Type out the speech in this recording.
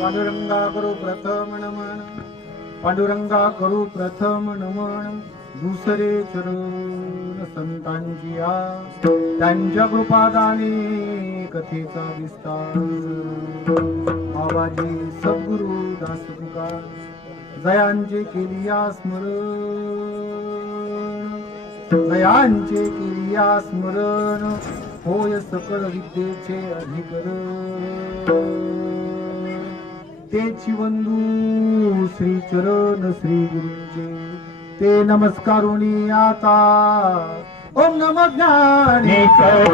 पांडुरंगा करू प्रथम नमन, पांडुरंगा करू प्रथम नमन, दुसरे चरण संतांची आ, त्यांच्या कृपादाने कथेचा विस्तार. बाबाजी सद्गुरु दास तुकार जयांचे केलिया स्मरण, जयांचे केलिया स्मरण, होय सकळ विद्येचे अधिकरण. तेची बंधू श्री चरण श्री गुरूंचे, ते नमस्कारुनी आता ओम नमः ज्ञानेश्वर.